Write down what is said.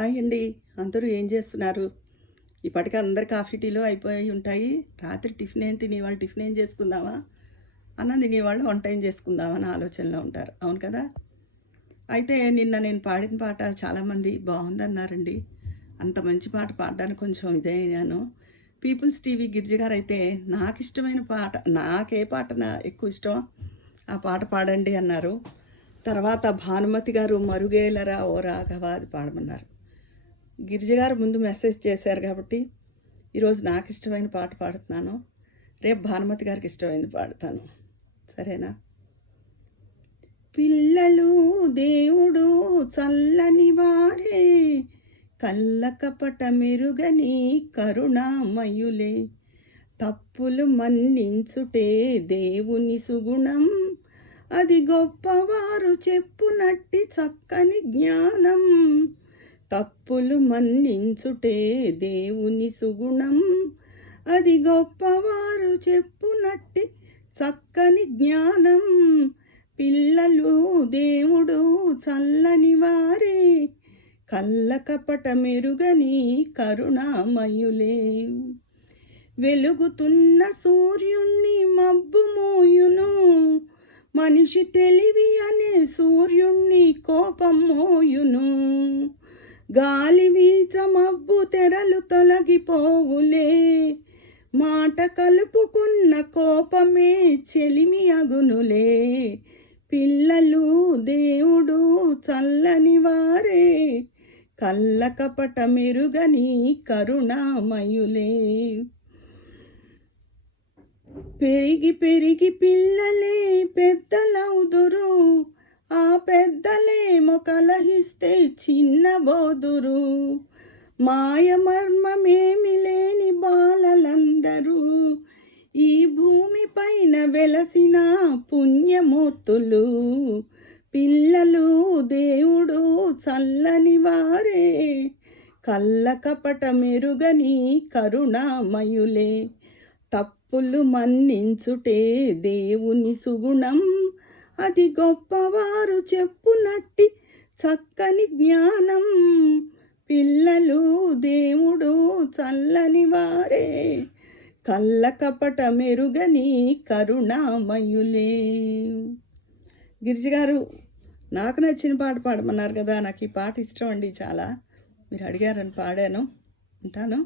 Hi అండి. అందరూ ఏం చేస్తున్నారు? ఇప్పటికే అందరు కాఫీ టీలు అయిపోయి ఉంటాయి. రాత్రి టిఫిన్ ఏం తిని వాళ్ళు టిఫిన్ ఏం చేసుకుందామా, అన్నం తినేవాళ్ళు వంట ఏం చేసుకుందామా అని ఆలోచనలో ఉంటారు. అవును కదా? అయితే నిన్న నేను పాడిన పాట చాలామంది బాగుందన్నారండి. అంత మంచి పాట పాడడానికి కొంచెం ఇదయ్యాను. పీపుల్స్ టీవీ గిరిజ గారు అయితే నాకు ఇష్టమైన పాట, నాకే పాట ఎక్కువ ఇష్టం, ఆ పాట పాడండి అన్నారు. తర్వాత భానుమతి గారు మరుగేలరా ఓ రాఘవ అది పాడమన్నారు. గిరిజ గారు ముందు మెసేజ్ చేశారు కాబట్టి ఈరోజు నాకు ఇష్టమైన పాట పాడుతున్నాను. రేపు భానుమతి గారికి ఇష్టమైంది పాడతాను. సరేనా? పిల్లలు దేవుడు చల్లని వారే, కళ్ళ కపట మెరుగని కరుణామయులే, తప్పులు మన్నించుటే దేవుని సుగుణం, అది గొప్పవారు చెప్పునట్టి చక్కని జ్ఞానం, తప్పులు మన్నించుటే దేవుని సుగుణం, అది గొప్పవారు చెప్పునట్టి చక్కని జ్ఞానం, పిల్లలు దేవుడు చల్లని వారే, కళ్ళ కపట మెరుగని కరుణామయులే, వెలుగుతున్న సూర్యుణ్ణి మబ్బు మోయును, మనిషి తెలివి అనే సూర్యుణ్ణి కోపం మోయును, గాలి వీచ మబ్బు తెరలు తొలగిపోవులే, మాట కలుపుకున్న కోపమే చెలిమి అగునులే, పిల్లలు దేవుడు చల్లని వారే, కళ్ళ కపట మెరుగని కరుణామయులే, పెరిగి పెరిగి పిల్లలే పెద్దలవుదురు, ఆ పెద్దలేమో కలహిస్తే చిన్నబోదురు, మాయమర్మమేమి లేని బాలలందరూ ఈ భూమి పైన వెలసిన పుణ్యమూర్తులు, పిల్లలు దేవుడు చల్లని వారే, కళ్ళ కపట మెరుగని కరుణామయులే, తప్పులు మన్నించుటే దేవుని సుగుణం, అది గొప్పవారు చెప్పునట్టి చక్కని జ్ఞానం, పిల్లలు దేవుడు చల్లని వారే, కళ్ళ కపట మెరుగని కరుణామయులే. గిరిజ గారు నాకు నచ్చిన పాట పాడమన్నారు కదా, నాకు ఈ పాట ఇష్టం అండి చాలా. మీరు అడిగారని పాడాను. ఉంటాను.